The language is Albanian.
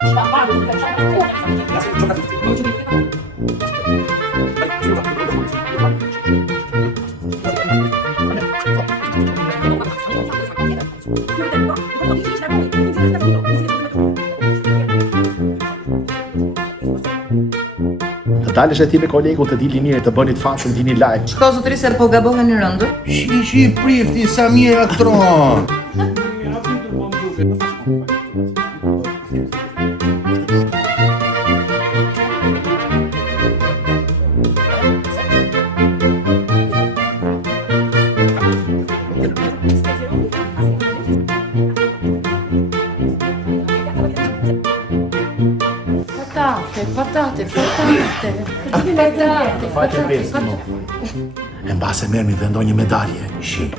Të dalësh e ti me kolegu të dili mirë të bënit fasën dini live. Shko zotëri se po gabohen në rëndur. Shi prifti sa mirë aktron. Patate. Faqe pesë. E mbase merrni dhe ndonjë medalje. Shi.